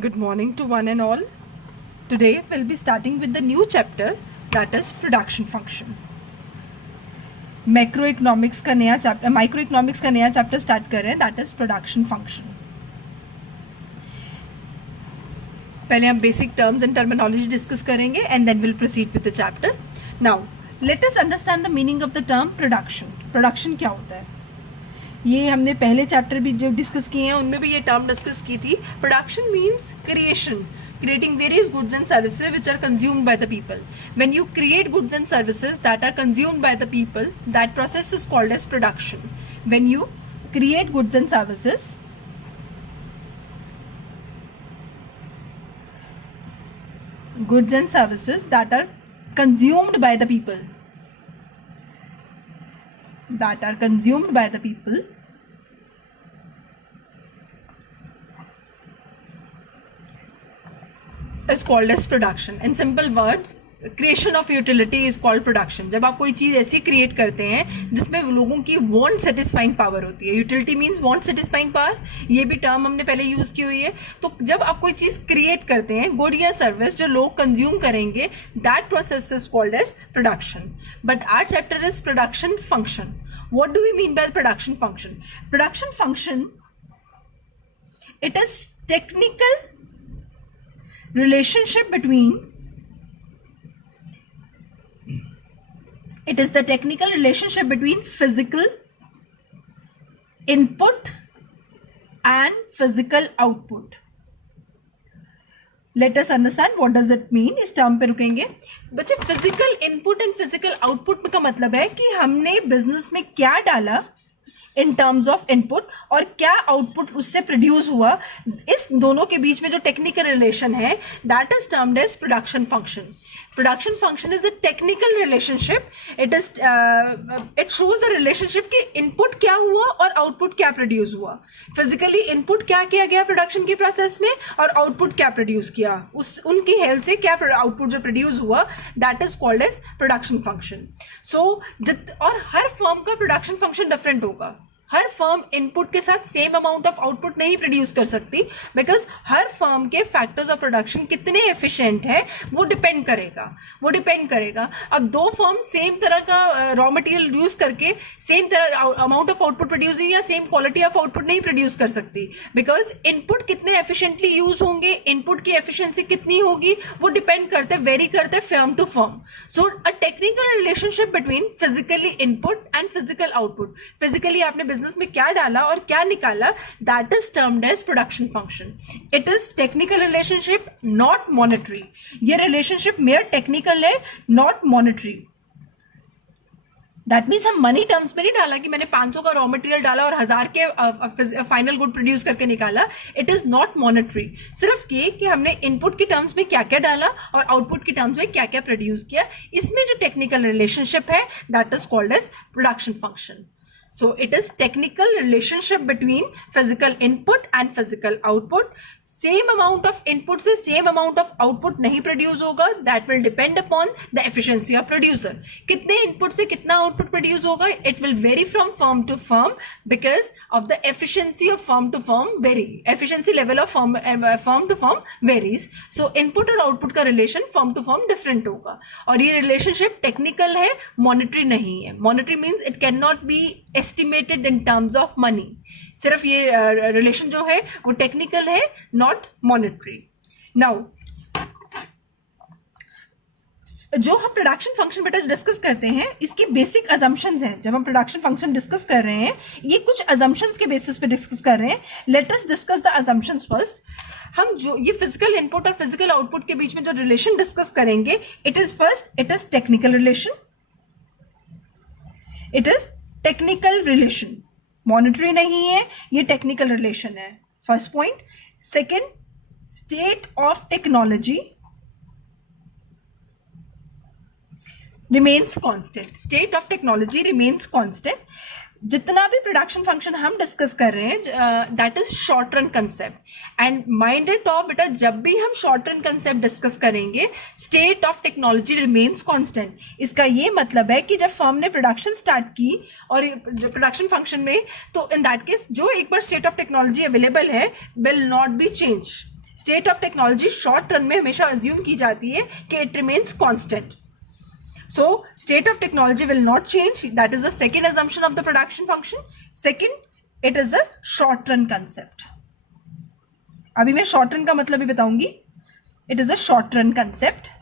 Good morning to one and all. Today we'll be starting with the new chapter, that is production function. Macroeconomics का नया chapter, microeconomics का नया chapter start कर रहे हैं, that is production function. पहले हम basic terms and terminology discuss करेंगे and then will proceed with the chapter. Now let us understand the meaning of the term production. Production क्या होता है? ये हमने पहले चैप्टर भी जो डिस्कस किए हैं उनमें भी ये टर्म डिस्कस की थी. Production means creation, creating various goods and services which are consumed by the people. When you create goods and services that are consumed by the people, that process is called as production. When you create goods and services that are consumed by the people, is called as production. In simple words, creation of utility is called production. जब आप कोई चीज ऐसी create करते हैं जिसमें लोगों की वांट सेटिस्फाइंग पावर होती है. Utility means want satisfying power, ये भी टर्म हमने पहले यूज की हुई है. तो जब आप कोई चीज क्रिएट करते हैं, गुड या सर्विस जो लोग कंज्यूम करेंगे, that process is called as production. But our chapter is production function. What do we mean by production function? Production function, it is technical relationship between, it is the technical relationship between physical input and physical output. Let us understand what does it mean. इस term पे रुकेंगे बच्चे. Physical input and physical output का मतलब है कि हमने business में क्या डाला इन टर्म्स ऑफ इनपुट और क्या आउटपुट उससे प्रोड्यूस हुआ. इस दोनों के बीच में जो टेक्निकल रिलेशन है, that is termed as production function. Production function is a technical relationship. It shows the relationship कि इनपुट क्या हुआ और आउटपुट क्या प्रोड्यूस हुआ. फिजिकली इनपुट क्या किया गया प्रोडक्शन के प्रोसेस में और आउटपुट क्या प्रोड्यूस किया, उस उनकी हेल्प से क्या आउटपुट जो प्रोड्यूस हुआ, that is called as production function. So और हर फर्म का प्रोडक्शन फंक्शन डिफरेंट होगा. हर फर्म इनपुट के साथ सेम अमाउंट ऑफ आउटपुट नहीं प्रोड्यूस कर सकती, बिकॉज हर फर्म के फैक्टर्स ऑफ प्रोडक्शन कितने एफिशिएंट है वो डिपेंड करेगा. अब दो फर्म सेम तरह का रॉ मटेरियल यूज करके सेम तरह अमाउंट ऑफ आउटपुट प्रोड्यूस या सेम क्वालिटी ऑफ आउटपुट नहीं प्रोड्यूस कर सकती, बिकॉज इनपुट कितने एफिशिएंटली यूज होंगे, इनपुट की एफिशिएंसी कितनी होगी, वो डिपेंड करते वेरी करते firm to firm. So a technical relationship between physically input and physical output. Physically आपने बिजनेस में क्या डाला और क्या निकाला, that is termed as production function. It is technical relationship, not monetary. ये रिलेशनशिप मेयर टेक्निकल है, नॉट मॉनेटरी. दैट मीन्स हम मनी टर्म्स में नहीं डाला कि मैंने 500 का रॉ मटेरियल डाला और 1000 के फाइनल गुड प्रोड्यूस करके निकाला. It is not monetary. सिर्फ ये कि हमने इनपुट के टर्म्स में क्या क्या डाला और आउटपुट के टर्म्स में क्या क्या प्रोड्यूस किया, इसमें जो टेक्निकल रिलेशनशिप है, that is called as production function. So it is technical relationship between physical input and physical output. Same amount of input से सेम अमाउंट ऑफ आउटपुट नहीं प्रोड्यूस होगा. That will depend upon the efficiency of producer. कितने input से कितना output produce होगा, it will vary from firm to firm because of the efficiency of firm to firm vary. Efficiency level of firm to firm varies. So input और output का relation firm to firm different होगा. और ये relationship technical है, monetary नहीं है. Monetary means it can not B estimated in terms of money. सिर्फ ये रिलेशन जो है वो टेक्निकल है, नॉट मॉनेटरी. नाउ जो हम प्रोडक्शन फंक्शन बेटा डिस्कस करते हैं, इसकी बेसिक अजम्पशंस हैं. जब हम प्रोडक्शन फंक्शन डिस्कस कर रहे हैं, ये कुछ अजम्पशंस के बेसिस पे डिस्कस कर रहे हैं. Let us discuss the assumptions first. हम जो ये फिजिकल इनपुट और फिजिकल आउटपुट के बीच में जो रिलेशन डिस्कस करेंगे, it is technical relation. It is technical relation, monetary नहीं है, ये टेक्निकल रिलेशन है. First point. Second, state of technology remains constant. State of technology remains constant. जितना भी प्रोडक्शन फंक्शन हम डिस्कस कर रहे हैं, that is short run concept. And mind it of बेटा, जब भी हम शॉर्ट रन कंसेप्ट डिस्कस करेंगे, state of technology remains constant. इसका ये मतलब है कि जब फर्म ने प्रोडक्शन स्टार्ट की और प्रोडक्शन फंक्शन में, तो इन दैट केस जो एक बार स्टेट ऑफ टेक्नोलॉजी अवेलेबल है will not be change. State of technology short run में हमेशा अज्यूम की जाती है कि it remains constant. So state of technology will not change. That is the second assumption of the production function. Second, it is a short run concept. अभी मैं short run का मतलब भी बताऊंगी. It is a short run concept.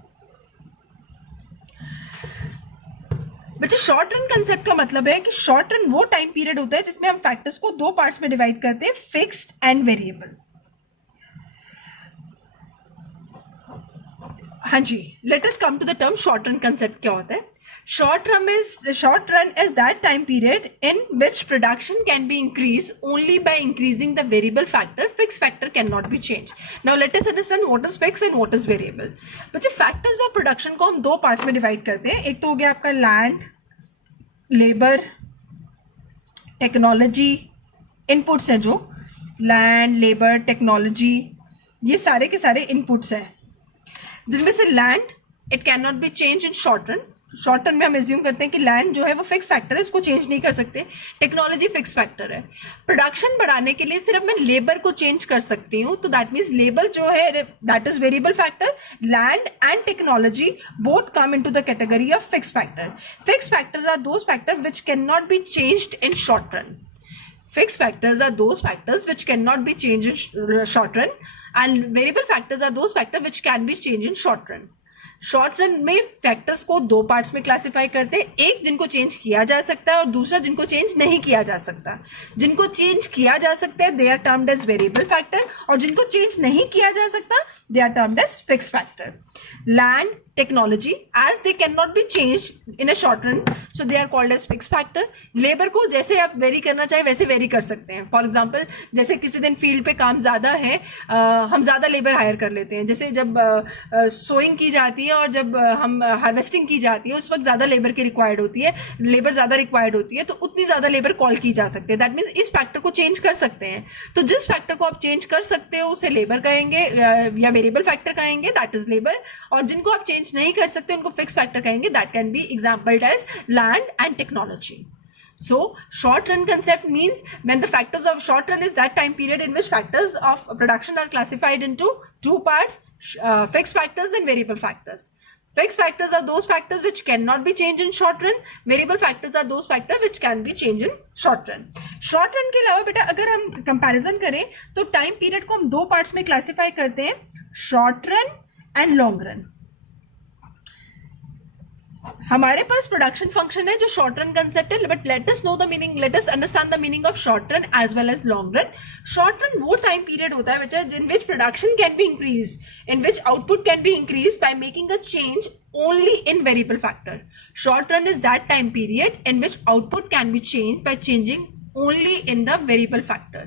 बच्चे short run concept का मतलब है कि शॉर्ट रन वो टाइम पीरियड होता है जिसमें हम फैक्टर्स को दो पार्ट्स में डिवाइड करते हैं, फिक्स्ड एंड वेरिएबल. हाँ जी, let us come to the term short run concept. क्या होता है? Short run is that time period in which production can be increase only by increasing the variable factor. Fix factor can not be change. Now let us understand what is fix and what is variable. बच्चे factors of production को हम दो parts में divide करते हैं. एक तो हो गया आपका लैंड, लेबर, टेक्नोलॉजी. इनपुट्स हैं जो लैंड, लेबर, टेक्नोलॉजी, ये सारे के सारे इनपुट्स हैं, जिनमें से land it can not be change in short run. Short run में हम एज्यूम करते हैं कि लैंड जो है वो फिक्स फैक्टर है, इसको चेंज नहीं कर सकते. टेक्नोलॉजी फिक्स फैक्टर है. प्रोडक्शन बढ़ाने के लिए सिर्फ मैं लेबर को चेंज कर सकती हूँ, तो दैट मीन्स लेबर जो है that is variable factor. Land and technology both come into the category of fix factor. Fix factors are those factor which can not be changed in short run. Fixed factors are those factors which cannot be changed in short run, and variable factors are those factors which can be changed in short run. Short run में factors को दो parts में classify करते हैं. एक जिनको change किया जा सकता है और दूसरा जिनको चेंज नहीं किया जा सकता. जिनको चेंज किया जा सकता है they are termed as variable factor, और जिनको चेंज नहीं किया जा सकता they are termed as fix factor. Land, technology as they can not be change in a short run, so they are called as fix factor. Labour को जैसे आप very करना चाहे वैसे वेरी कर सकते हैं. फॉर एग्जाम्पल, जैसे किसी दिन फील्ड पे काम ज्यादा है, हम ज्यादा लेबर हायर कर लेते हैं. जैसे जब सोइंग की जाती है और जब हम हार्वेस्टिंग की जाती है उस वक्त ज्यादा लेबर की रिक्वायर्ड होती है, लेबर ज्यादा रिक्वायर्ड होती है, तो उतनी ज्यादा लेबर कॉल की जा सकती है. दैट मीन्स इस फैक्टर को चेंज कर सकते हैं. तो जिस फैक्टर को आप चेंज कर सकते हो उसे लेबर कहेंगे या वेरिएबल फैक्टर कहेंगे, दैट इज लेबर. और जिनको आप चेंज नहीं कर सकते उनको फिक्स फैक्टर कहेंगे, that can be exampled as land and technology. So short run concept means when the factors of short run is that time period in which factors of production are classified into two parts, fixed factors and variable factors. Fixed factors are those factors which cannot be changed in short run. Variable factors are those factors which can be changed in short run. Short run के अलावा बेटा अगर हम comparison करें तो time period को हम दो पार्ट्स में क्लासिफाई करते हैं, short run and long run. हमारे पास प्रोडक्शन फंक्शन है जो शॉर्ट रन कंसेप्ट है, but let us know the meaning, let us understand the meaning of short run as well as long run. Short run वो time period होता है बच्चा जिन which production can be increase, in which output can be increase by making a change only in variable factor. Short run is that time period in which output can be changed by changing only in the variable factor.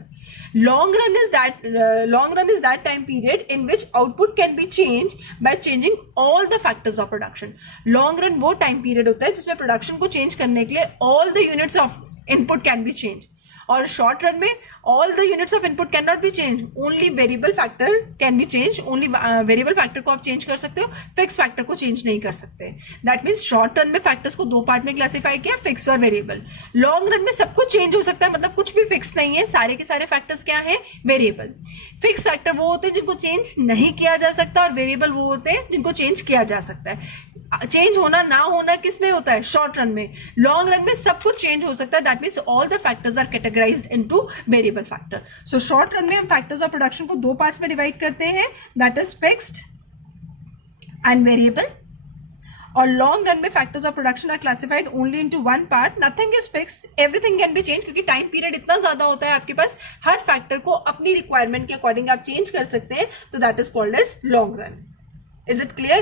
Long run is that time period in which output can be changed by changing all the factors of production. Long run वो time period होता है जिसमें production को change करने के लिए all the units of input can be changed. और short run में all the units of input can not be change, only variable factor can be change. Only variable factor को आप चेंज कर सकते हो, फिक्स फैक्टर को change नहीं कर सकते. दैट मीन्स शॉर्ट रन में फैक्टर्स को दो पार्ट में क्लासिफाई किया, फिक्स और वेरिएबल. लॉन्ग रन में सब कुछ चेंज हो सकता है, मतलब कुछ भी फिक्स नहीं है, सारे के सारे फैक्टर्स क्या है, वेरिएबल. फिक्स फैक्टर वो होते हैं जिनको चेंज नहीं किया जा सकता, और वेरिएबल वो होते हैं जिनको चेंज किया जा सकता है. चेंज होना ना होना किस में होता है, शॉर्ट रन में. लॉन्ग रन में सब कुछ चेंज हो सकता है, that means all the factors are categorised into variable factor. So short run में हम फैक्टर्स ऑफ प्रोडक्शन को दो पार्ट्स में डिवाइड करते हैं, that is fixed and variable. और लॉन्ग रन में factors of production are classified only into one part, nothing is fixed, everything can be change. क्योंकि टाइम पीरियड इतना ज्यादा होता है आपके पास, हर फैक्टर को अपनी रिक्वायरमेंट के अकॉर्डिंग आप चेंज कर सकते हैं, तो that is called as long run. Is it clear?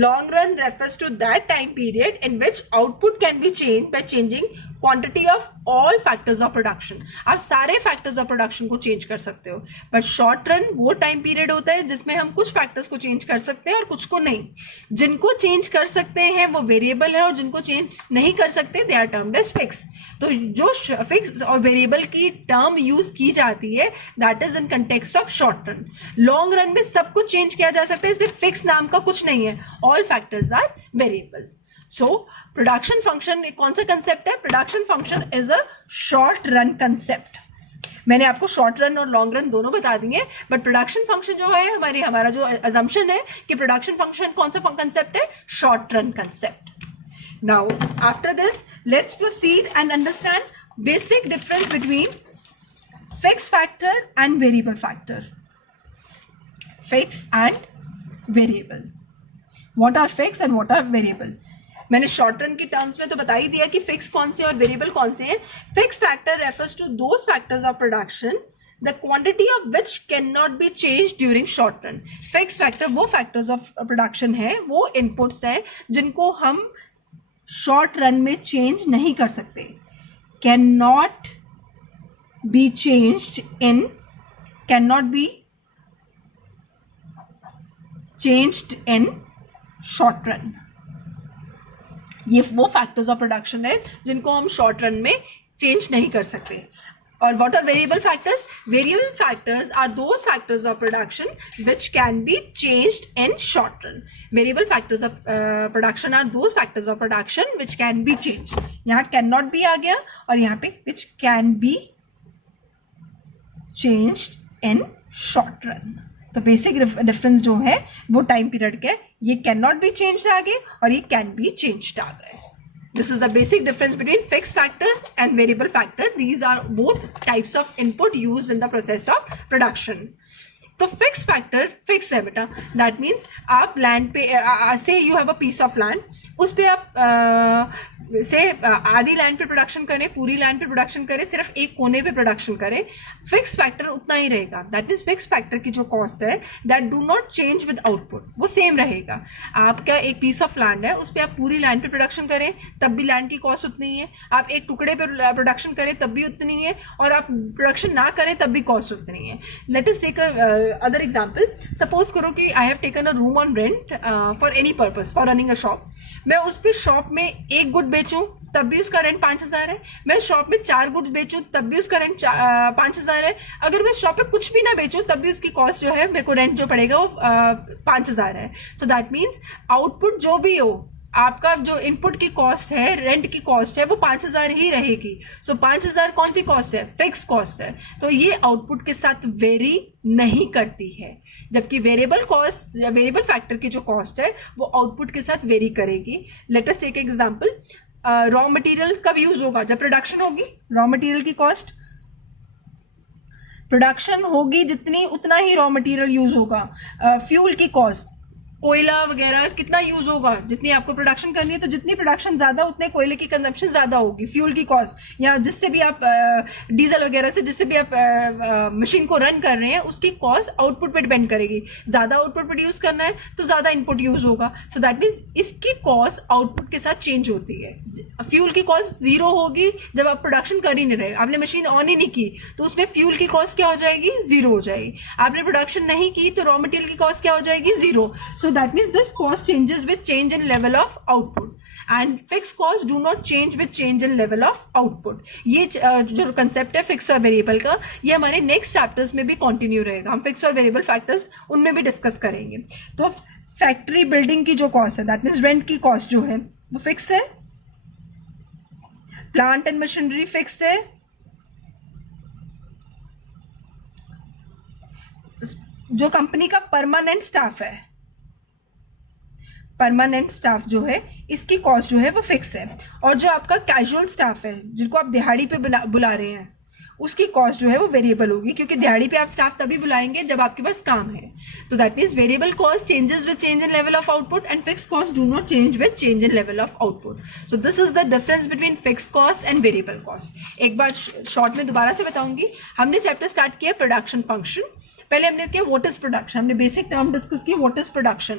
Long run refers to that time period in which output can be changed by changing quantity of all factors of production. आप सारे factors of production को change कर सकते हो. But short run वो time period होता है जिसमें हम कुछ factors को change कर सकते हैं और कुछ को नहीं. जिनको change कर सकते हैं वो variable है, और जिनको change नहीं कर सकते they are termed as fixed. तो जो fixed और variable की term use की जाती है that is in context of short run. Long run में सब कुछ change किया जा सकता है, इसलिए fixed नाम का कुछ नहीं है, all factors are variable. So production function कौन सा कंसेप्ट है, production function is a short run concept. मैंने आपको शॉर्ट रन और लॉन्ग रन दोनों बता दिए, बट प्रोडक्शन फंक्शन जो है हमारा जो अजम्पशन है कि प्रोडक्शन फंक्शन कौन सा कंसेप्ट है, short run concept. Now after this let's proceed and understand basic difference between fix factor and variable factor. Fix and variable, what are fix and what are variable. मैंने short run के terms में तो बता ही दिया कि fix कौन से और वेरिएबल कौन से हैं। Fix factor refers to those factors of production the quantity of which can not be change during short run. Fix factor वो फैक्टर्स ऑफ प्रोडक्शन है, वो इनपुट्स है जिनको हम शॉर्ट रन में चेंज नहीं कर सकते, can not be changed in, can not be changed in short run. ये वो फैक्टर्स ऑफ प्रोडक्शन है जिनको हम शॉर्ट रन में चेंज नहीं कर सकते। और what are variable factors? Variable factors are those factors of production which can be changed in short run. Variable factors of production are those factors of production which can be change. यहाँ can not be आ गया और यहाँ पे which can be changed in short run. तो basic difference जो है वो टाइम पीरियड के, ये कैन नॉट बी चेंज्ड आ गए और ये कैन बी चेंज्ड आ गए। This is the basic difference between fixed factor and variable factor. These are both types of input used in the process of production. तो fix factor fix है बेटा, that means आप land पे से you have a piece of land, उस पे आप से आधी लैंड पे प्रोडक्शन करें, पूरी लैंड पे प्रोडक्शन करें, सिर्फ एक कोने पे प्रोडक्शन करें, फिक्स फैक्टर उतना ही रहेगा। दैट मीन्स फिक्स फैक्टर की जो कॉस्ट है that do not change with output, वो सेम रहेगा। आपका एक पीस ऑफ लैंड है, उस पर आप पूरी लैंड पे प्रोडक्शन करें तब भी लैंड की कॉस्ट उतनी है, आप एक टुकड़े पे प्रोडक्शन करें तब भी उतनी है, और आप प्रोडक्शन ना करें तब भी कॉस्ट उतनी है। Let us take other example. Suppose करो कि I have taken a room on rent for any purpose, for running a shop. मैं उस पे शॉप में एक गुड बेचूं तब भी उसका रेंट 5,000 है, मैं शॉप में 4 गुड्स बेचूं तब भी उसका रेंट 5,000 है, अगर मैं शॉप पे कुछ भी ना बेचूं तब भी उसकी कॉस्ट जो है मेरे को रेंट जो पड़ेगा वो 5,000 है। सो दैट मीन्स आउटपुट जो भी हो, आपका जो इनपुट की कॉस्ट है, रेंट की कॉस्ट है, वो 5,000 ही रहेगी। सो 5,000 कौन सी कॉस्ट है? फिक्स कॉस्ट है। तो ये आउटपुट के साथ वेरी नहीं करती है, जबकि वेरिएबल कॉस्ट या वेरिएबल फैक्टर की जो कॉस्ट है वो आउटपुट के साथ वेरी करेगी। Let us take example. Raw material कब यूज होगा? जब प्रोडक्शन होगी। रॉ मटेरियल की कॉस्ट, प्रोडक्शन होगी जितनी उतना ही रॉ मटेरियल यूज होगा। फ्यूल की कॉस्ट, कोयला वगैरह कितना यूज होगा, जितनी आपको प्रोडक्शन करनी है तो जितनी प्रोडक्शन ज्यादा उतने कोयले की कंजम्पशन ज्यादा होगी। फ्यूल की कॉस्ट, या जिससे भी आप डीजल वगैरह से जिससे भी आप मशीन को रन कर रहे हैं उसकी कॉस्ट आउटपुट पे डिपेंड करेगी। ज्यादा आउटपुट प्रोड्यूस करना है तो ज्यादा इनपुट यूज होगा। सो दैट मीन्स इसकी कॉस्ट आउटपुट के साथ चेंज होती है। फ्यूल की कॉस्ट 0 होगी जब आप प्रोडक्शन कर ही नहीं रहे, आपने मशीन ऑन ही नहीं की तो उसमें फ्यूल की कॉस्ट क्या हो जाएगी? 0 हो जाएगी। आपने प्रोडक्शन नहीं की तो रॉ मटेरियल की कॉस्ट क्या हो जाएगी? 0। So that means this cost changes with change in level of output, and fixed costs do not change with change in level of output. ये जो कंसेप्ट है फिक्स और वेरिएबल का, ये हमारे नेक्स्ट चैप्टर्स में भी कंटिन्यू रहेगा। हम फिक्स और वेरिएबल फैक्टर्स उनमें भी डिस्कस करेंगे। तो फैक्ट्री बिल्डिंग की जो कॉस्ट है, दैट मीन्स रेंट की कॉस्ट जो है वो फिक्स है। प्लांट एंड मशीनरी फिक्स्ड है। जो कंपनी का परमानेंट स्टाफ है, परमानेंट स्टाफ जो है इसकी कॉस्ट जो है वो फिक्स है। और जो आपका कैजुअल स्टाफ है जिनको आप दिहाड़ी पे बुला रहे हैं उसकी कॉस्ट जो है वो वेरिएबल होगी, क्योंकि दिहाड़ी पे आप स्टाफ तभी बुलाएंगे जब आपके पास काम है। तो that means variable cost changes with change in level of output and fix cost do not change with change in level of output. So this is the difference between fix cost and variable cost. एक बार short में दोबारा से बताऊंगी। हमने chapter start किया production function. पहले हमने किया व्हाट इज प्रोडक्शन, हमने बेसिक टर्म डिस्कस किया। What is production?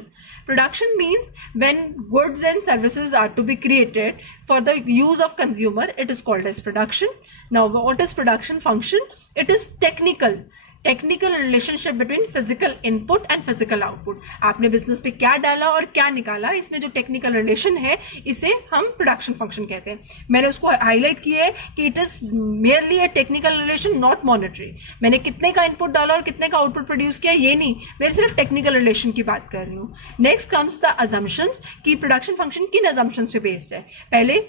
Production means when goods and services are to be created for the use of consumer, it is called as production. Now what is production function? It is technical relationship between physical input and physical output. आपने business पे क्या डाला और क्या निकाला, इसमें जो technical relation है इसे हम प्रोडक्शन फंक्शन कहते हैं। मैंने उसको हाईलाइट किया है कि it is merely a technical relation, not monetary. मैंने कितने का इनपुट डाला और कितने का आउटपुट प्रोड्यूस किया ये नहीं, मैं सिर्फ टेक्निकल रिलेशन की बात कर रही हूँ। नेक्स्ट कम्स द अजम्पशंस कि प्रोडक्शन फंक्शन किन अजम्पशंस पे बेस्ड है। पहले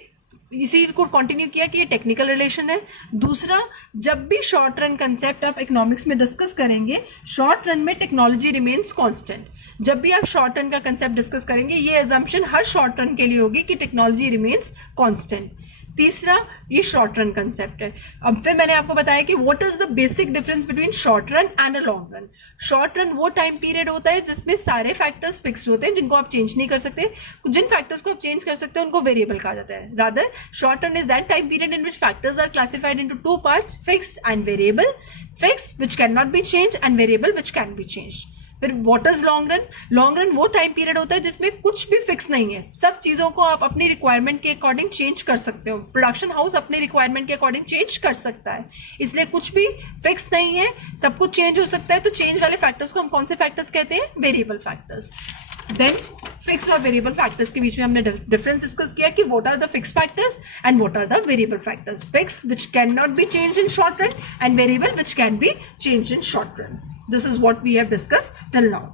इसी को कंटिन्यू किया कि ये टेक्निकल रिलेशन है। दूसरा, जब भी शॉर्ट रन कंसेप्ट आप इकोनॉमिक्स में डिस्कस करेंगे, शॉर्ट रन में टेक्नोलॉजी रिमेन्स कांस्टेंट। जब भी आप शॉर्ट रन का कंसेप्ट डिस्कस करेंगे, ये एजम्पशन हर शॉर्ट रन के लिए होगी कि टेक्नोलॉजी रिमेन्स कांस्टेंट। तीसरा, ये शॉर्ट रन कंसेप्ट है। अब फिर मैंने आपको बताया कि what is the basic difference between short run and a long run. Short run वो टाइम पीरियड होता है जिसमें सारे फैक्टर्स फिक्स होते हैं, जिनको आप चेंज नहीं कर सकते। जिन फैक्टर्स को आप चेंज कर सकते हैं उनको वेरिएबल कहा जाता है। Rather short run is that time period in which factors are classified into two parts, fixed and variable. Fixed which can not be change and variable which can be change. फिर what is long run? Long run वो time period होता है जिसमें कुछ भी fix नहीं है, सब चीजों को आप अपनी रिक्वायरमेंट के अकॉर्डिंग चेंज कर सकते हो। प्रोडक्शन हाउस अपनी रिक्वायरमेंट के अकॉर्डिंग चेंज कर सकता है, इसलिए कुछ भी फिक्स नहीं है, सब कुछ चेंज हो सकता है। तो चेंज वाले फैक्टर्स को हम कौन से फैक्टर्स कहते हैं? Variable factors. देन फिक्स और वेरिएबल फैक्टर्स के बीच में हमने डिफरेंस डिस्कस किया कि what are the fix factors and what are the variable factors. Fix which can not be change in short run and variable which can be change in short run. This is what we have discussed till now.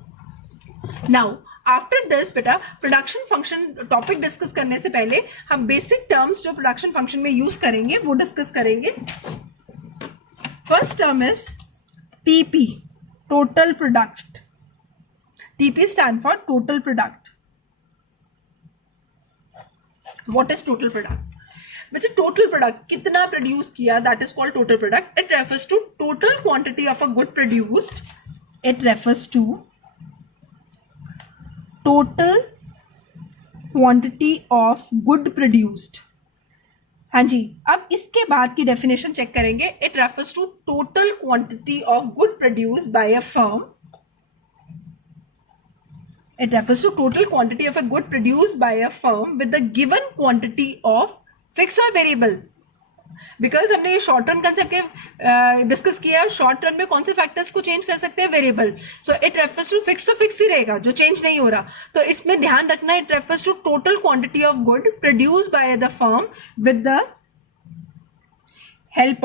Now after this बेटा, production function topic discuss करने से पहले हम basic terms जो production function में use करेंगे वो discuss करेंगे। First term is TP, total product. TP stand for total product. What is total product? बच्चे टोटल प्रोडक्ट कितना प्रोड्यूस किया, that is called total product. It refers to total quantity of a good produced. It refers to total quantity of good produced. हाँ जी, अब इसके बाद की definition check करेंगे। It refers to total quantity of good produced by a firm. It refers to total quantity of a good produced by a firm with the given quantity of fixed or variable. Because हमने ये short run concept के discuss किया, short run में कौन से factors को change कर सकते हैं? Variable. So it refers to fix, तो फिक्स ही रहेगा जो चेंज नहीं हो रहा। तो इसमें ध्यान रखना, it refers to total quantity of good produced by the firm with the help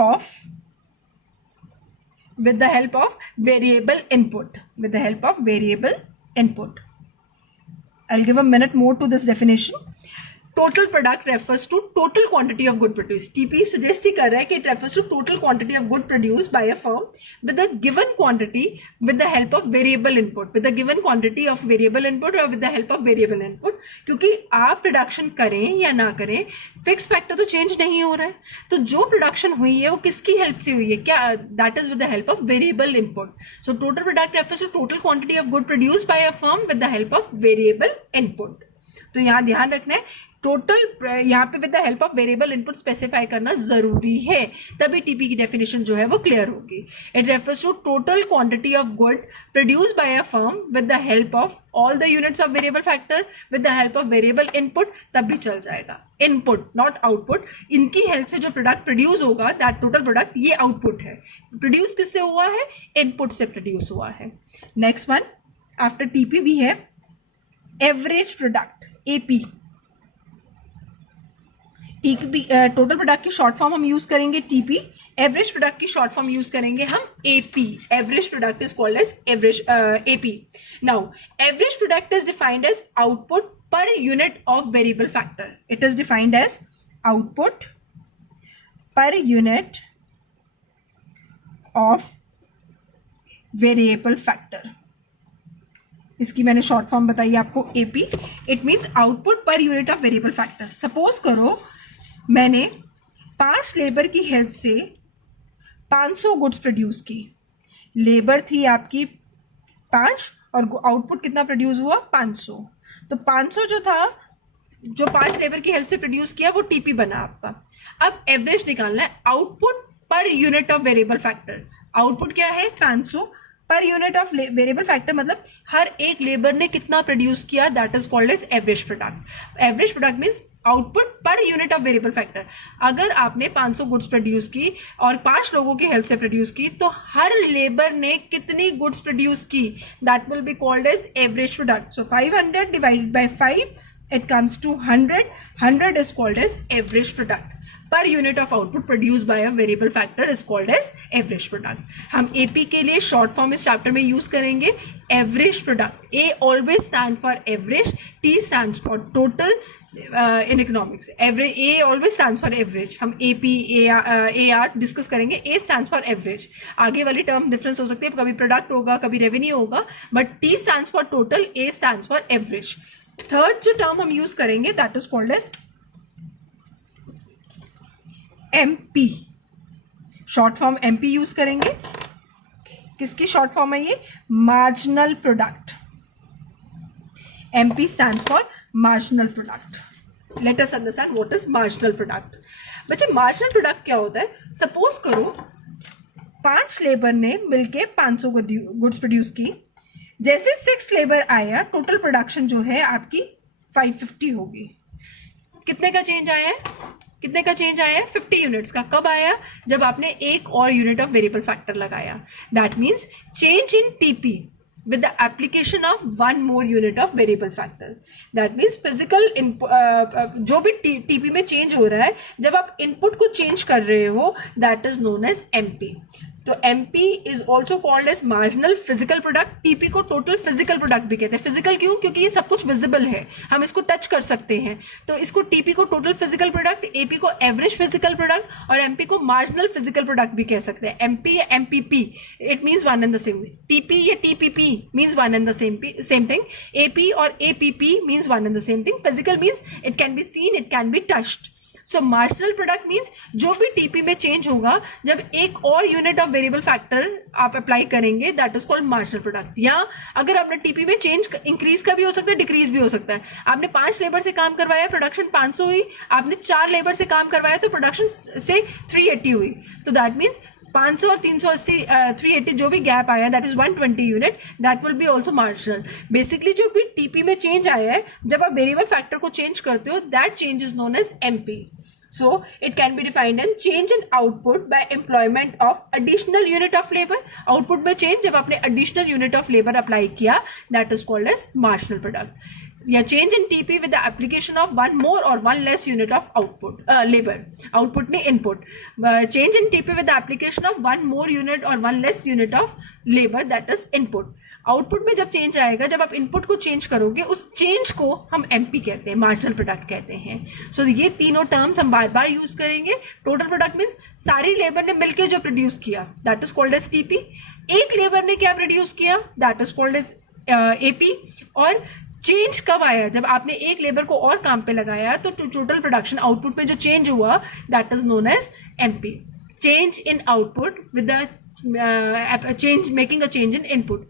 of variable input. With the help of variable input. I'll give a minute more to this definition. Total product refers to total quantity of good produced. TP suggest ही कर रहा है कि it refers to total quantity of good produced by a firm with a given quantity with the help of variable input. With the given quantity of variable input or with the help of variable input. क्योंकि आप production करें या ना करें, fix factor तो change नहीं हो रहा है, तो जो प्रोडक्शन हुई है वो किसकी हेल्प से हुई है? क्या? That is with the help of variable input. So total product refers to total quantity of good produced by a firm with the help of variable input. तो यहाँ ध्यान रखना है, टोटल यहाँ पे with the help of variable input specify करना जरूरी है, तभी टीपी की डेफिनेशन जो है वो क्लियर होगी। It refers to total quantity of good produced by a firm with the help of all the units of variable factor with the help of variable input, तब भी चल जाएगा। इनपुट नॉट आउटपुट, इनकी help से जो product produce होगा, that total product, ये output है। प्रोड्यूस किससे हुआ है? इनपुट से प्रोड्यूस हुआ है। Next one, after TP we have average product, AP. Total product की शॉर्ट फॉर्म हम यूज करेंगे टीपी, एवरेज प्रोडक्ट की शॉर्ट फॉर्म यूज करेंगे हम AP. Average product is called as average AP. Now average product is defined as output per unit of variable factor. It is defined as output per unit of variable factor. इसकी मैंने short form बताई आपको, AP. It means output per unit of variable factor. Suppose करो मैंने 5 labour की help से 500 goods produce की। Labour थी आपकी 5 और आउटपुट कितना प्रोड्यूस हुआ? 500। तो 500 जो था, जो 5 लेबर की हेल्प से प्रोड्यूस किया, वो टीपी बना आपका। अब एवरेज निकालना है, output per unit of variable factor. Output क्या है? 500 पर यूनिट ऑफ वेरिएबल फैक्टर, मतलब हर एक लेबर ने कितना प्रोड्यूस किया, that is called as average product. Average product means output per unit of variable factor. अगर आपने 500 गुड्स प्रोड्यूस की और 5 लोगों की हेल्प से प्रोड्यूस की, तो हर लेबर ने कितनी गुड्स प्रोड्यूस की, that will be called as average product. So 500 divided by 5, it comes to 100. 100 is called as average product. per unit of output produced by a variable factor is called as average product. हम AP के लिए short form इस chapter में use करेंगे average product. A always stand for average, T stands for total in economics. Average A always stands for average. हम AP AR discuss करेंगे. A stands for average. आगे वाली term difference हो सकती है, कभी product होगा, कभी revenue होगा, but T stands for total, A stands for average. Third जो term हम use करेंगे that is called as MP. Short form MP use करेंगे. किसकी शॉर्ट फॉर्म है ये? Marginal product. MP stands for marginal product. Late us understand what is marginal product. बच्चे marginal product क्या होता है? सपोज करो 5 लेबर ने मिलके 500 गुड्स प्रोड्यूस की. जैसे 6 लेबर आया, टोटल प्रोडक्शन जो है आपकी 550 होगी. कितने का चेंज आया है? कितने का चेंज आया है? 50 यूनिट्स का. कब आया? जब आपने एक और यूनिट ऑफ वेरिएबल फैक्टर लगाया. That means change in TP with the application of one more unit of variable factor. That means physical जो भी TP में चेंज हो रहा है, जब आप इनपुट को चेंज कर रहे हो, that is known as MP. तो MP is also called as marginal physical product. TP को total physical product भी कहते हैं. physical क्यों? क्योंकि ये सब कुछ visible है, हम इसको टच कर सकते हैं. तो इसको TP को total physical product, AP को average physical product और MP को marginal physical product भी कह सकते हैं. MP या MPP, it means one and the same thing. TP या TPP means one and the same thing. AP और APP means one and the same thing. Physical means it can be seen, it can be touched. So marginal product means जो भी TP में change होगा, जब एक और unit of variable factor आप apply करेंगे, that is called marginal product. या अगर आपने टीपी में चेंज इंक्रीज का भी हो सकता है, डिक्रीज भी हो सकता है. आपने 5 लेबर से काम करवाया, प्रोडक्शन 500 हुई. आपने 4 लेबर से काम करवाया तो प्रोडक्शन से 380 हुई. तो दैट मीन्स 500 और 380 380 जो भी गैप आया, that is 120 unit, that will B also marginal. Basically जो भी टीपी में चेंज आया है, जब आप वेरिएबल फैक्टर को चेंज करते हो, that change is known as MP. So it can be defined as change in output by employment of additional unit of labor. Output में change जब आपने additional unit of labor apply किया, that is called as marginal product. या change in TP with the application of one more or one less unit of output labor. Output ने input. Change in TP with the application of one more unit or one less unit of labor, that is input. Output में जब change आएगा, जब आप input को change करोगे, उस change को हम MP कहते हैं, मार्जिनल प्रोडक्ट कहते हैं. सो ये तीनों टर्म्स हम बार बार यूज करेंगे. टोटल प्रोडक्ट मीन्स सारी लेबर ने मिलकर जो प्रोड्यूस किया, that is called as TP. एक लेबर ने क्या प्रोड्यूस किया, that is called as AP. और चेंज कब आया? जब आपने एक लेबर को और काम पे लगाया, तो टोटल प्रोडक्शन आउटपुट में जो चेंज हुआ, that is known as MP. Change in output with the change, making a change in input.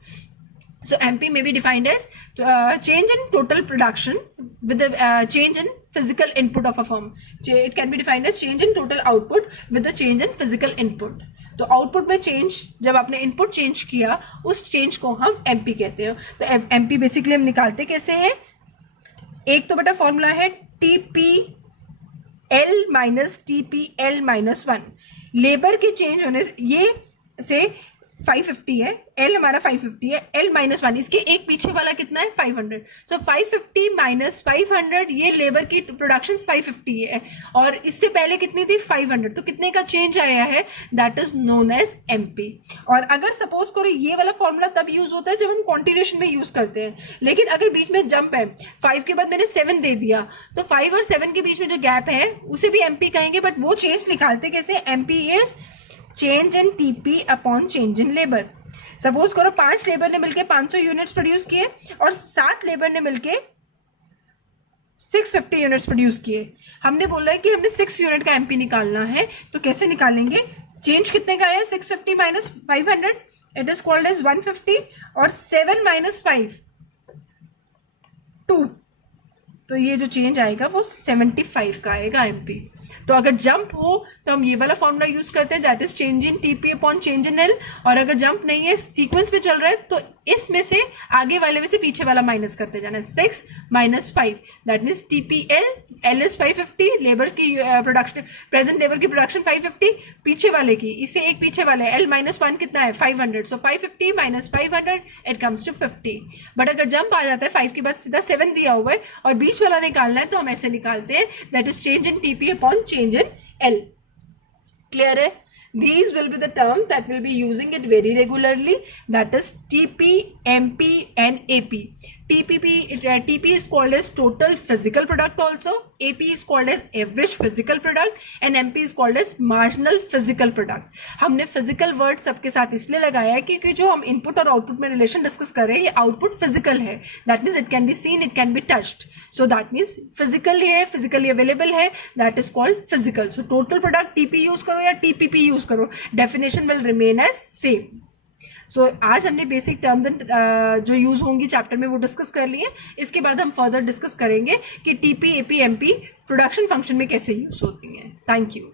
So MP may be defined as change in total production with the change in physical input of a firm. It can be defined as change in total output with the change in physical input. तो output में change, जब आपने input change किया, उस change को हम MP कहते हैं. तो MP बेसिकली हम निकालते कैसे हैं? एक तो बेटा फॉर्मूला है TPL minus TPL minus 1. Labour के चेंज होने से, ये से 550 है, L हमारा 550 है, L माइनस 1, इसके एक पीछे वाला कितना है? 500. सो 550 माइनस 500, ये लेबर की प्रोडक्शन 550 है, और इससे पहले कितनी थी? 500. तो कितने का चेंज आया है? That is known as MP. और अगर सपोज करो, ये वाला फॉर्मूला तब यूज होता है जब हम कॉन्टिन्यूएशन में यूज करते हैं. लेकिन अगर बीच में जंप है, 5 के बाद मैंने 7 दे दिया, तो 5 और 7 के बीच में जो गैप है, उसे भी MP कहेंगे. बट वो चेंज निकालते कैसे? MP is change in TP upon change in labour. Suppose करो 5 लेबर ने मिलके 500 यूनिट्स प्रोड्यूस किए और 7 लेबर ने मिलके 650 यूनिट्स प्रोड्यूस किए. हमने बोला है कि हमने 6 यूनिट का MP निकालना है. तो कैसे निकालेंगे? चेंज कितने का है? 650 minus 500, it is called as 150. और 7 माइनस 5 2. तो ये जो चेंज आएगा वो 75 का आएगा MP. तो अगर जंप हो तो हम ये वाला फॉर्मूला यूज करते हैं, that is change in TP upon change in L. और अगर जंप नहीं है, सीक्वेंस पे चल रहा है, तो इसमें से आगे वाले में से पीछे वाला माइनस करते जाना है. 6 minus 5, that means TPL, L is 550, labour की प्रोडक्शन, प्रेजेंट लेबर की प्रोडक्शन 550, पीछे वाले की, इससे एक पीछे वाले L माइनस 1 कितना है? 500. So 550 minus 500, it comes to 50. But अगर जंप आ जाता है, 5 के बाद सीधा 7 दिया हुआ है और बीच वाला निकालना है, तो हम ऐसे निकालते हैं, that is change in TP upon change in L. Clear है? These will be the terms that will be using it very regularly, that is TP, MP and AP. TP is called as total physical product also, AP is called as average physical product and MP is called as marginal physical product. हमने physical word सबके साथ इसलिए लगाया है क्योंकि जो हम input और output में relation discuss कर रहे हैं ये output physical है, that means it can be seen, it can be touched, so that means physical है, physically available है, that is called physical. So total product TP use करो या TPP use करो, definition will remain as same. सो आज हमने basic terms जो use होंगी chapter में वो डिस्कस कर लिए. इसके बाद हम फर्दर डिस्कस करेंगे कि TP, AP, MP production function में कैसे यूज होती हैं. Thank you.